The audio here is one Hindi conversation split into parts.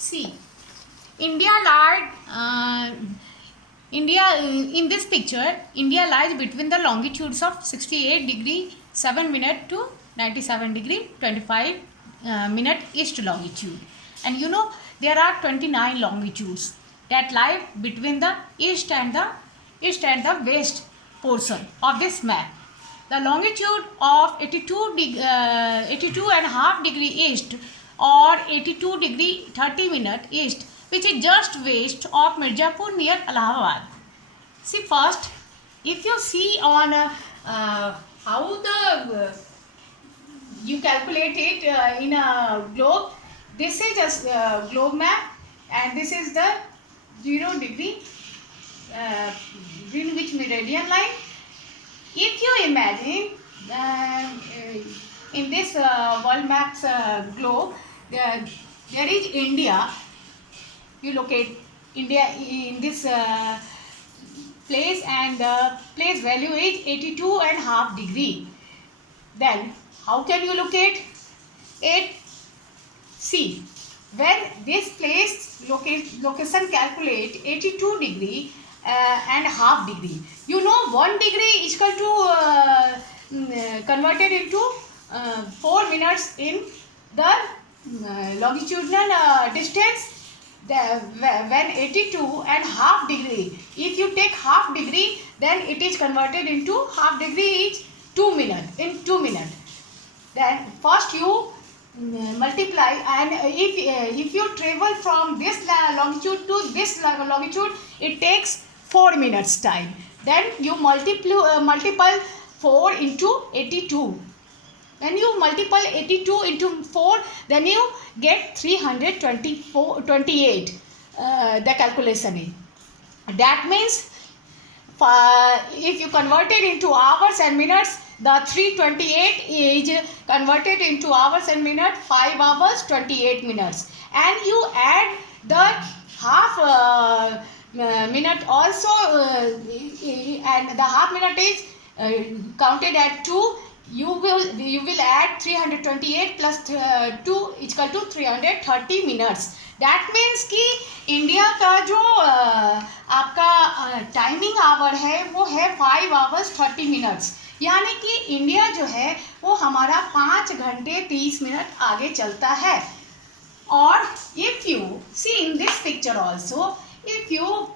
See, India lies. India in this picture, India lies between the longitudes of 68 degree 7 minute to 97 degree 25 minute east longitude, and you know there are 29 longitudes that lie between the east and the west portion of this map. The longitude of 82 and a half degree east or 82 degree 30 minute east, which is just west of Mirzapur near Allahabad. See, first, if you see on how the you calculate it in a globe, this is a globe map, and this is the 0 degree Greenwich meridian line. If you imagine in this world maps globe, there is India. You locate India in this place, and the place value is 82 and a half degree. Then how can you locate it? See, when this place location calculate 82 degree and half degree, you know 1 degree is equal to converted into 4 minutes in the longitudinal distance. When 82 and half degree, if you take half degree, then it is converted into half degree is 2 minutes in 2 minutes. Then first you multiply, and if you travel from this longitude to this longitude, it takes 4 minutes time. Then you multiple 4 into 82. When you multiply 82 into 4, then you get 328. The calculation is. That means if you convert it into hours and minutes, the 328 is converted into hours and minutes, 5 hours 28 minutes. And you add the half minute also, and the half minute is counted at 2. You will add 328 plus 2 is equal to 330 minutes. That means कि इंडिया का जो आपका टाइमिंग आवर है वो है 5 hours 30 minutes. यानी कि इंडिया जो है वो हमारा 5 घंटे 30 मिनट आगे चलता है. और if you see in this picture also, if you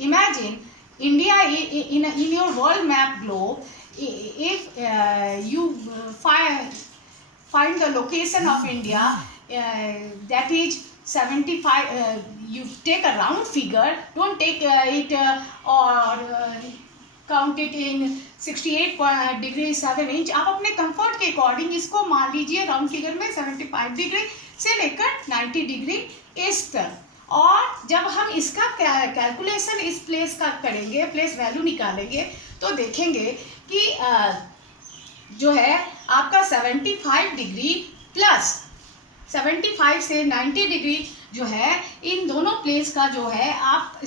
imagine India in your world map globe, if you find the location of India, that is 75, you take a round figure, don't take it or count it in 68 degree 7 inch. आप अपने कंफर्ट के अकॉर्डिंग इसको मान लीजिए राउंड फिगर में 75 डिग्री से लेकर 90 डिग्री ईस्ट तक. और जब हम इसका कैलकुलेशन इस प्लेस का करेंगे, प्लेस वैल्यू निकालेंगे, तो देखेंगे कि जो है आपका 75 डिग्री प्लस 75 से 90 डिग्री जो है, इन दोनों प्लेस का जो है आप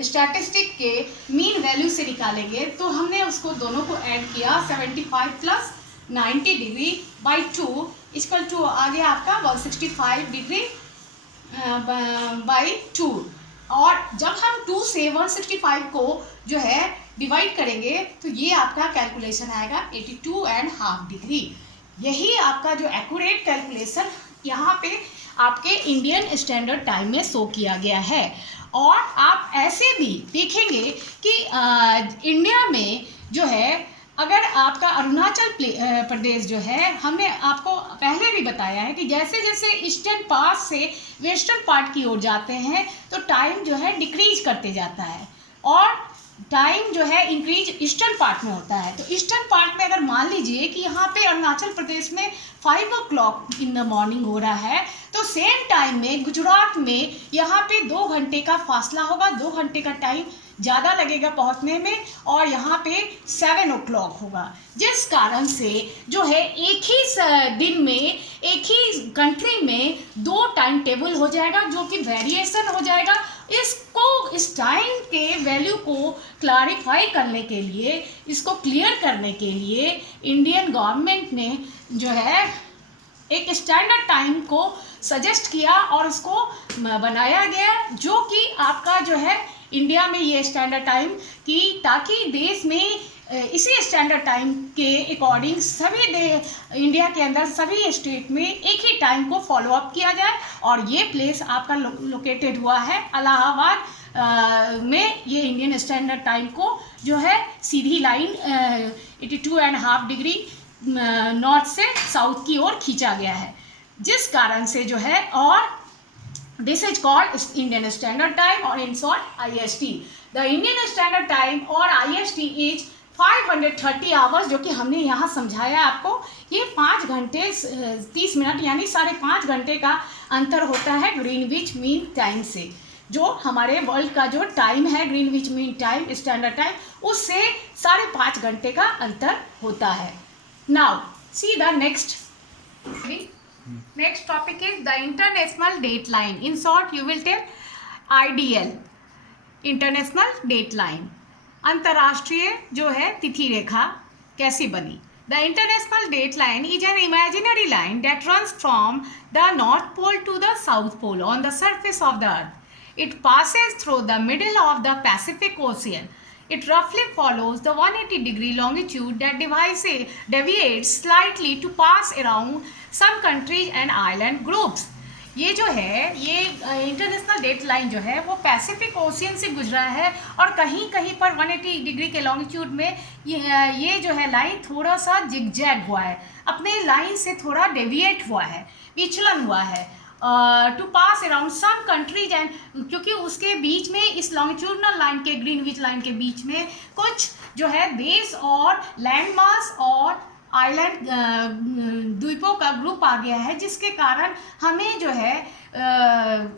स्टैटिस्टिक के मीन वैल्यू से निकालेंगे. तो हमने उसको दोनों को ऐड किया, 75 plus 90 degree by 2 equal to आ गया आपका 165 डिग्री बाई 2. और जब हम 2 से 165 को जो है डिवाइड करेंगे तो ये आपका कैलकुलेशन आएगा 82 एंड हाफ डिग्री. यही आपका जो एक्यूरेट कैलकुलेशन यहाँ पे आपके इंडियन स्टैंडर्ड टाइम में शो किया गया है. और आप ऐसे भी देखेंगे कि इंडिया में जो है, अगर आपका अरुणाचल प्रदेश जो है, हमने आपको पहले भी बताया है कि जैसे जैसे ईस्टर्न पार्ट से वेस्टर्न पार्ट की ओर जाते हैं तो टाइम जो है डिक्रीज करते जाता है, और टाइम जो है इंक्रीज ईस्टर्न पार्ट में होता है. तो ईस्टर्न पार्ट में अगर मान लीजिए कि यहाँ पे अरुणाचल प्रदेश में 5 o'clock इन द मॉर्निंग हो रहा है, तो सेम टाइम में गुजरात में यहाँ पे 2 घंटे का फासला होगा, 2 घंटे का टाइम ज़्यादा लगेगा पहुँचने में, और यहाँ पे 7 o'clock होगा. जिस कारण से जो है एक ही दिन में एक ही कंट्री में 2 टाइम टेबल हो जाएगा, जो कि वेरिएशन हो जाएगा. इस टाइम के वैल्यू को क्लैरिफाई करने के लिए, इसको क्लियर करने के लिए इंडियन गवर्नमेंट ने जो है एक स्टैंडर्ड टाइम को सजेस्ट किया और उसको बनाया गया, जो कि आपका जो है इंडिया में ये स्टैंडर्ड टाइम कि ताकि देश में इसी स्टैंडर्ड टाइम के अकॉर्डिंग सभी इंडिया के अंदर सभी स्टेट में एक ही टाइम को फॉलो अप किया जाए। और ये प्लेस आपका लोकेटेड हुआ है इलाहाबाद में। ये इंडियन स्टैंडर्ड टाइम को जो है सीधी लाइन 82.5 डिग्री नॉर्थ से साउथ की ओर खींचा गया है, जिस कारण से जो है, और this is called Indian standard time और in short IST। The Indian standard time or IST is 530 hours, जो कि हमने यहाँ समझाया आपको। ये 5 घंटे 30 मिनट यानी 5.5 घंटे का अंतर होता है ग्रीनविच मीन टाइम से। जो हमारे वर्ल्ड का जो टाइम है Greenwich mean time standard time, उससे 5.5 घंटे का अंतर होता है। Now see the next topic is the international date line. In short you will tell IDL, international date line. अंतर्राष्ट्रीय जो है तिथि रेखा कैसी बनी? The international date line is an imaginary line that runs from the north pole to the south pole on the surface of the earth. It passes through the middle of the Pacific Ocean. It roughly follows the 180-degree longitude that deviates slightly to pass around some countries and island groups. ये जो है ये इंटरनेशनल डेट लाइन जो है वो पैसिफिक ओशियन से गुजरा है और कहीं कहीं पर 180 डिग्री के लॉन्गिट्यूड में ये जो है लाइन थोड़ा सा जिगजैग हुआ है, अपने लाइन से थोड़ा डेविएट हुआ है, विचलन हुआ है to pass around some countries and, क्योंकि उसके बीच में इस लॉन्गिट्यूडनल लाइन के ग्रीनविच लाइन के बीच में कुछ जो है देश और लैंड मास और आइलैंड द्वीपों का ग्रुप आ गया है, जिसके कारण हमें जो है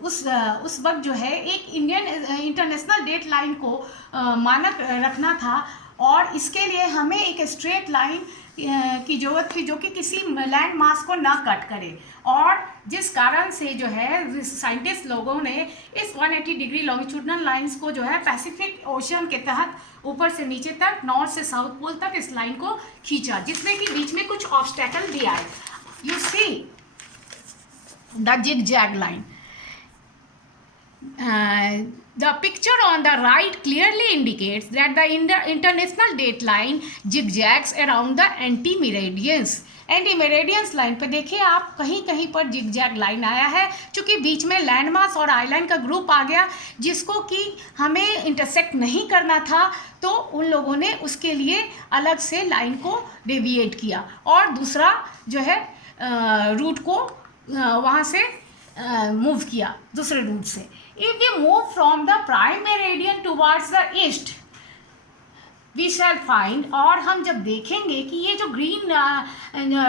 उस वक्त जो है एक इंडियन इंटरनेशनल डेट लाइन को मानक रखना था और इसके लिए हमें एक स्ट्रेट लाइन की ज़रूरत थी जो कि किसी लैंड मास को ना कट करे, और जिस कारण से जो है साइंटिस्ट लोगों ने इस 180 डिग्री लॉन्गिट्यूडनल लाइंस को जो है पैसिफिक ओशन के तहत ऊपर से नीचे तक, नॉर्थ से साउथ पोल तक इस लाइन को खींचा, जिसमें कि बीच में कुछ ऑब्स्टेकल भी आए। You see the zigzag line. The picture on the right clearly indicates that the international date line zigzags around the anti-meridians. Anti-meridians line पे देखिए आप, कहीं कहीं पर जिगजैग लाइन आया है, चूँकि बीच में लैंडमास और आइलैंड का ग्रुप आ गया जिसको कि हमें इंटरसेक्ट नहीं करना था, तो उन लोगों ने उसके लिए अलग से लाइन को डेविएट किया और दूसरा जो है रूट को वहाँ से मूव किया दूसरे रूट से। If we move from the prime meridian towards the east, we shall find, और हम जब देखेंगे कि ये जो ग्रीन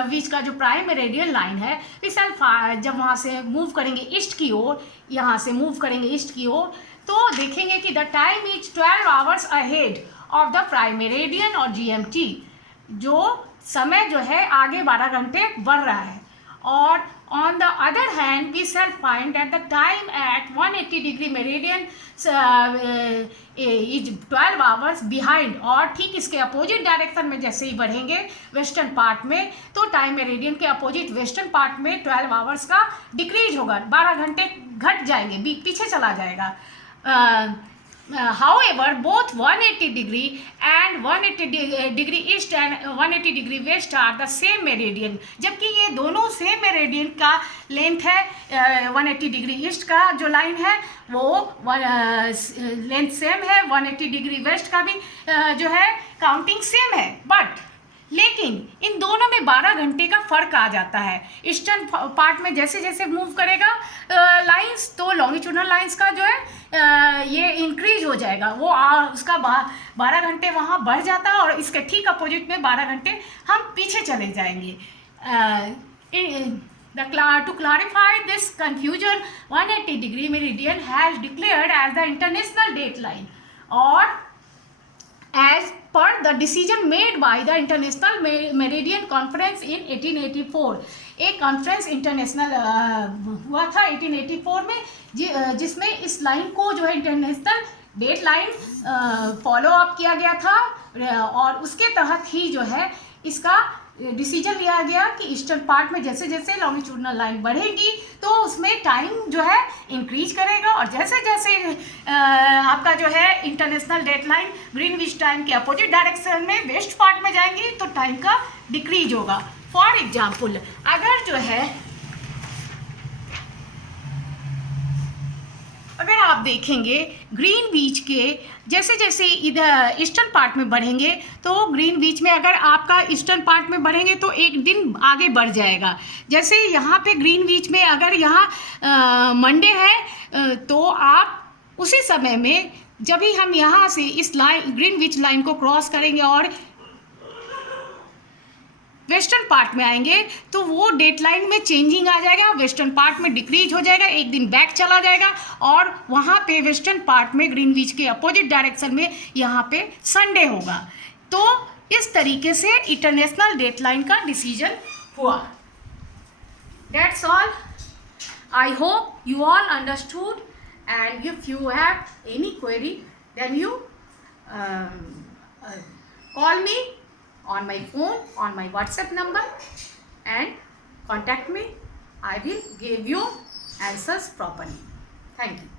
विच का जो प्राइम मेरिडियन लाइन है, we shall find, जब वहाँ से मूव करेंगे ईस्ट की ओर, यहाँ से मूव करेंगे ईस्ट की ओर, तो देखेंगे कि the time is 12 hours ahead of the prime meridian और GMT, जो समय जो है आगे 12 घंटे बढ़ रहा है। और on the other hand we shall find that the time at 180 degree meridian is 12 hours behind, और ठीक इसके अपोजिट डायरेक्शन में जैसे ही बढ़ेंगे वेस्टर्न पार्ट में, तो टाइम मेरिडियन के अपोजिट वेस्टर्न पार्ट में 12 आवर्स का डिक्रीज होगा, 12 घंटे घट जाएंगे, पीछे चला जाएगा। However, both 180 degree and 180 degree east and 180 degree west are the same meridian, जबकि ये दोनों सेम मेरिडियन का लेंथ है। 180 डिग्री ईस्ट का जो लाइन है वो लेंथ सेम है, 180 डिग्री वेस्ट का भी जो है काउंटिंग सेम है, बट लेकिन इन दोनों में 12 घंटे का फर्क आ जाता है। ईस्टर्न पार्ट में जैसे जैसे मूव करेगा लाइंस, तो लॉन्गिट्यूडनल लाइंस का जो है ये इंक्रीज हो जाएगा, वो उसका 12 घंटे वहाँ बढ़ जाता है और इसके ठीक अपोजिट में 12 घंटे हम पीछे चले जाएंगे। To clarify this confusion, 180 degree meridian has declared as the international date line, or as per the decision made by the International Meridian Conference in 1884। एक कॉन्फ्रेंस इंटरनेशनल हुआ था 1884 में, जिसमें इस लाइन को जो है international date line follow up किया गया था, और उसके तहत ही जो है इसका डिसीजन लिया गया कि ईस्टर्न पार्ट में जैसे जैसे लॉन्गिट्यूडनल लाइन बढ़ेगी तो उसमें टाइम जो है इंक्रीज करेगा, और जैसे जैसे आपका जो है international date line Greenwich time के अपोजिट डायरेक्शन में वेस्ट पार्ट में जाएंगी तो टाइम का डिक्रीज होगा। फॉर एग्जाम्पल अगर आप देखेंगे ग्रीनविच के जैसे जैसे इधर ईस्टर्न पार्ट में बढ़ेंगे तो ग्रीनविच में अगर आपका ईस्टर्न पार्ट में बढ़ेंगे तो एक दिन आगे बढ़ जाएगा। जैसे यहाँ पे ग्रीनविच में अगर यहाँ मंडे है तो आप उसी समय में जब ही हम यहाँ से इस लाइन ग्रीनविच लाइन को क्रॉस करेंगे और वेस्टर्न पार्ट में आएंगे तो वो डेट लाइन में चेंजिंग आ जाएगा, वेस्टर्न पार्ट में डिक्रीज हो जाएगा, एक दिन बैक चला जाएगा और वहाँ पे वेस्टर्न पार्ट में ग्रीनविच के अपोजिट डायरेक्शन में यहाँ पे संडे होगा। तो इस तरीके से इंटरनेशनल डेट लाइन का डिसीजन हुआ। That's all. I hope you all understood, and if you have any query then you call me on my phone, on my WhatsApp number, and contact me. I will give you answers properly. Thank you.